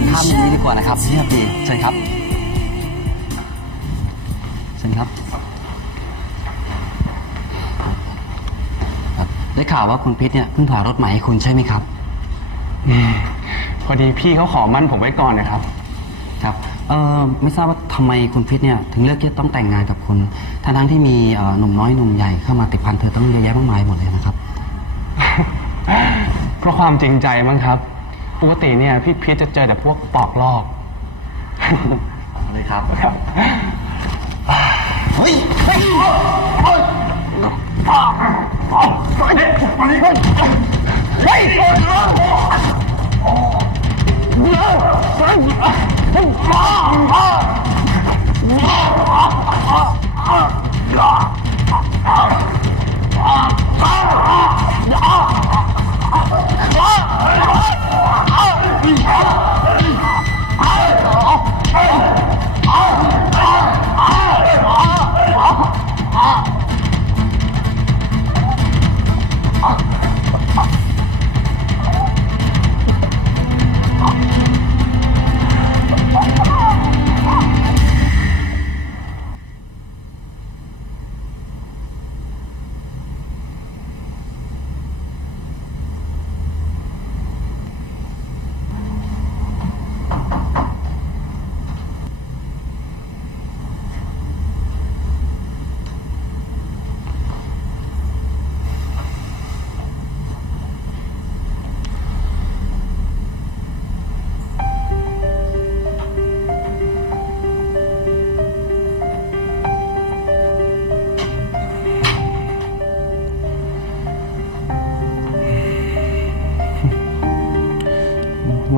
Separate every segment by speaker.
Speaker 1: สัมภาษณ์มุมนี้ดีกว่านะครับเงียบดีเชิญครับเชิญครับครับ ได้ข่าวว่าคุณพิษเนี่ยเพิ่งถอยรถใหม่ให้คุณใช่ไหมครับ
Speaker 2: พอดีพี่เขาขอมั่นผมไว้ก่อนนะครับ
Speaker 1: ครับเออไม่ทราบว่าทำไมคุณพิษเนี่ยถึงเลือกที่จะต้องแต่งงานกับคุณทั้งทั้งๆที่มีเอ่อหนุ่มน้อยหนุ่มใหญ่เข้ามาติดพันเธอต้องเยอะแยะมากมายหมดเลยนะครับ
Speaker 2: เพราะความจริงใจมั้งครับ ปกติเนี่ยพี่พีชจะเจอแต่พวกปอกลอก
Speaker 1: เลยครับ
Speaker 3: เฮ้ย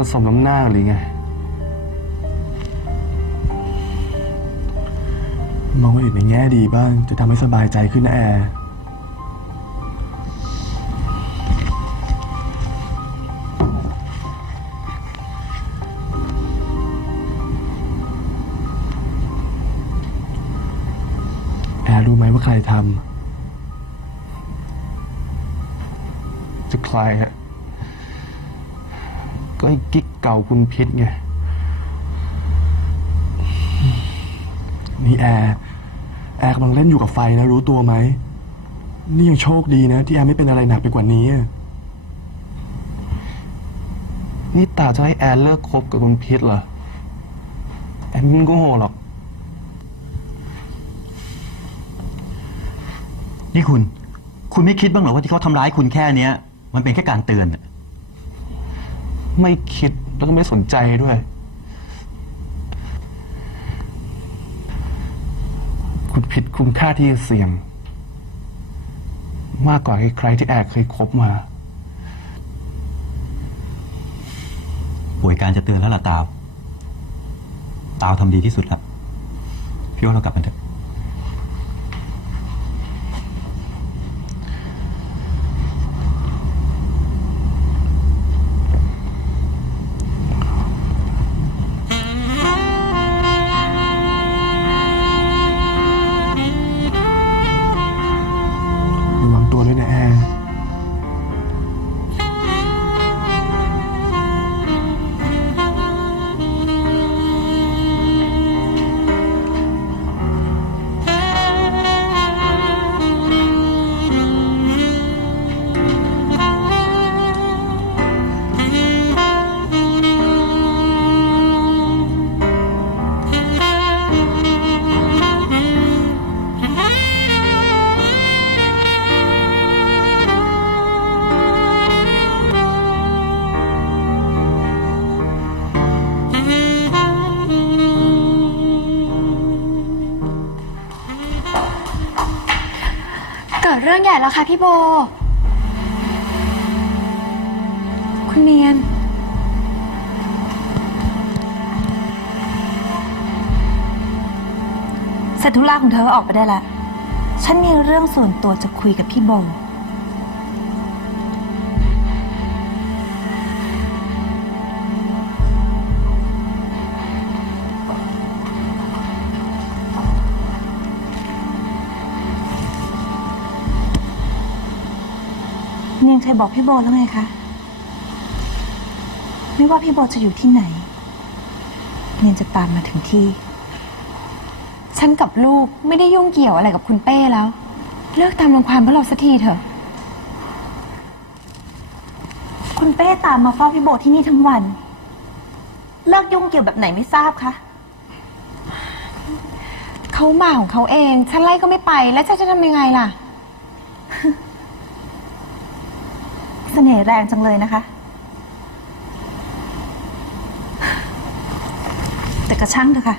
Speaker 2: มันสมน้ำหน้าหรือไง
Speaker 3: มองคนอื่นในแง่ดีบ้าง จะทำให้สบายใจขึ้นนะแอร์แอร์รู้ไหมว่าใครทำ
Speaker 2: จะใครฮะ ไอ้กิ๊กเก่าคุณพิษไง
Speaker 3: นี่แอร์แอร์กำลังเล่นอยู่กับไฟนะ รู้ตัวไหม นี่ยังโชคดีนะ ที่แอร์ไม่เป็นอะไรหนักไปกว่านี้
Speaker 2: นี่ตาจะให้แอนเลิกคบกับคุณพิษเหรอ แอนมันก็โง่หรอก
Speaker 4: นี่คุณ คุณไม่คิดบ้างเหรอว่าที่เขาทำร้ายคุณแค่เนี้ย มันเป็นแค่การเตือนอะ
Speaker 2: ไม่คิดแล้วก็ไม่สนใจด้วย คุณผิดคุ้มค่าที่จะเสี่ยง มากกว่าใครที่แอบเคยคบมา
Speaker 4: ป่วยการจะเตือนแล้วล่ะตาว ตาวทำดีที่สุดแล้วพี่ว่าเรากลับกันเถอะ
Speaker 5: ใหญ่แล้วค่ะพี่โบ คุณเนียน
Speaker 6: เสร็จธุระของเธอก็ออกไปได้แล้วฉันมีเรื่องส่วนตัวจะคุยกับพี่โบ บอกพี่โบแล้วไงคะ ไม่ว่าพี่โบจะอยู่ที่ไหนเนียนจะตามมาถึงที่
Speaker 5: ฉันกับลูกไม่ได้ยุ่งเกี่ยวอะไรกับคุณเป้แล้ว เลิกตามรังควานพวกเราสักทีเถอะ
Speaker 6: คุณเป้ตามมาเฝ้าพี่โบที่นี่ทั้งวัน เลิกยุ่งเกี่ยวแบบไหนไม่ทราบคะ
Speaker 5: เขามาของเขาเอง ฉันไล่ก็ไม่ไป แล้วฉันจะทำยังไงล่ะ
Speaker 6: เสน่ห์แรงจังเลยนะคะ แต่กระช่างเถอะค่ะ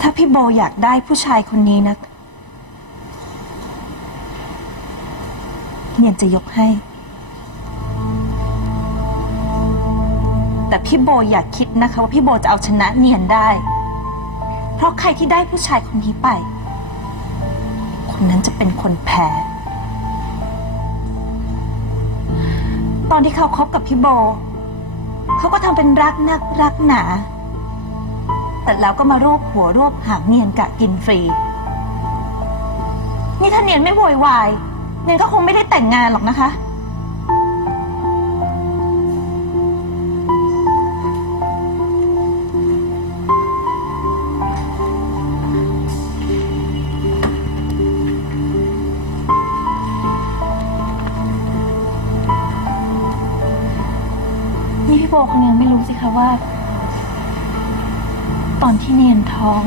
Speaker 6: ถ้าพี่โบอยากได้ผู้ชายคนนี้นะเนียนจะยกให้ แต่พี่โบอยากคิดนะคะว่าพี่โบจะเอาชนะเนียนได้ เพราะใครที่ได้ผู้ชายคนนี้ไป คนนั้นจะเป็นคนแพ้ ตอนที่เขาคบกับพี่โบ เขาก็ทำเป็นรักนักรักหนา แต่แล้วก็มารวบหัวรวบหางเนียนกะกินฟรี นี่ถ้าเนียนไม่โวยวาย เนียนก็คงไม่ได้แต่งงานหรอกนะคะ ว่า ตอนที่เนียนท้อง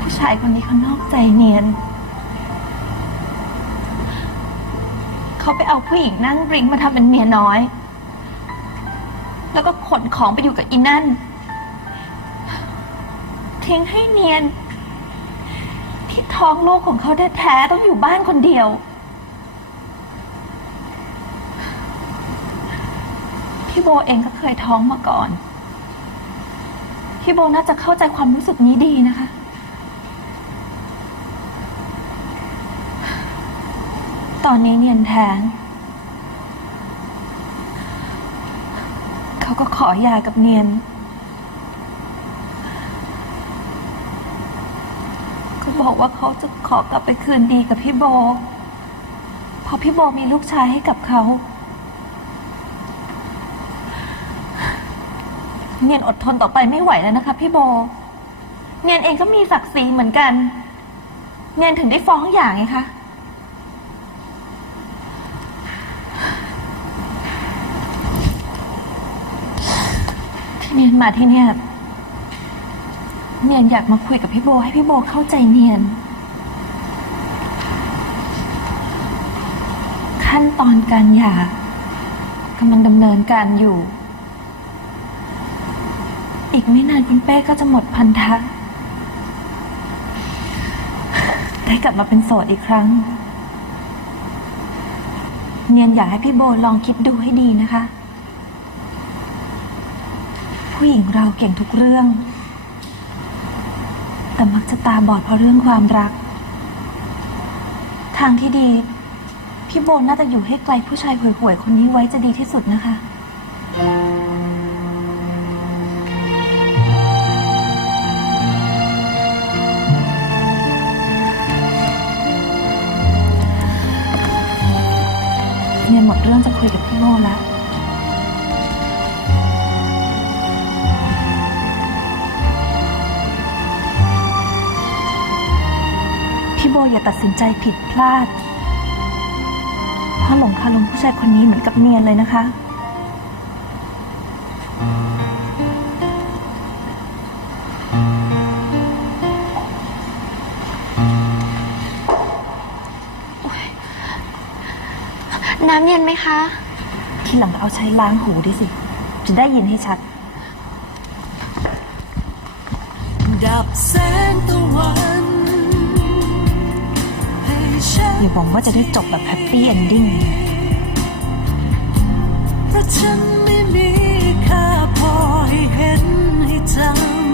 Speaker 6: ผู้ชายคนนี้เขานอกใจเนียนเขาไปเอาผู้หญิงนั่งริ้งมาทำเป็นเมียน้อย แล้วก็ขนของไปอยู่กับอีนั่น ทิ้งให้เนียน ที่ท้องลูกของเขาแท้ๆต้องอยู่บ้านคนเดียว พี่โบเองก็เคยท้องมาก่อน พี่โบน่าจะเข้าใจความรู้สึกนี้ดีนะคะ ตอนนี้เนียนแทนเขาก็ขอหย่ากับเนียน ก็บอกว่าเขาจะขอกลับไปคืนดีกับพี่โบเพราะพี่โบมีลูกชายให้กับเขา เนียนอดทนต่อไปไม่ไหวแล้วนะคะ พี่โบ เนียนเองก็มีศักดิ์ศรีเหมือนกัน เนียนถึงได้ฟ้องหย่าไงคะ ที่เนียนมาที่เนี่ย เนียนอยากมาคุยกับพี่โบ ให้พี่โบเข้าใจเนียน ขั้นตอนการหย่ากำลังดำเนินการอยู่ อีกไม่นาน คุณเป้ก็จะหมดพันธะได้กลับมาเป็นโสดอีกครั้ง เนียนอยากให้พี่โบลองคิดดูให้ดีนะคะ ผู้หญิงเราเก่งทุกเรื่อง แต่มักจะตาบอดเพราะเรื่องความรัก ทางที่ดี พี่โบน่าจะอยู่ให้ไกลผู้ชายห่วยๆคนนี้ไว้จะดีที่สุดนะคะ เนียนหมดเรื่องจะคุยกับพี่โมแล้วพี่โบอย่าตัดสินใจผิดพลาดเพราะหลงคาลมผู้ชายคนนี้เหมือนกับเนียนเลยนะคะ
Speaker 5: น้ำเย็นไหมคะ
Speaker 6: ทีหลังเอาใช้ล้างหูดิสิ จะได้ยินให้ชัด
Speaker 7: ดับแสงตะวันให้ฉัน
Speaker 6: อย่าหวังว่าจะได้จบแบบแฮปปี้เอนดิ้ง
Speaker 7: เพราะฉันไม่มีค่าพอให้เห็นให้จำ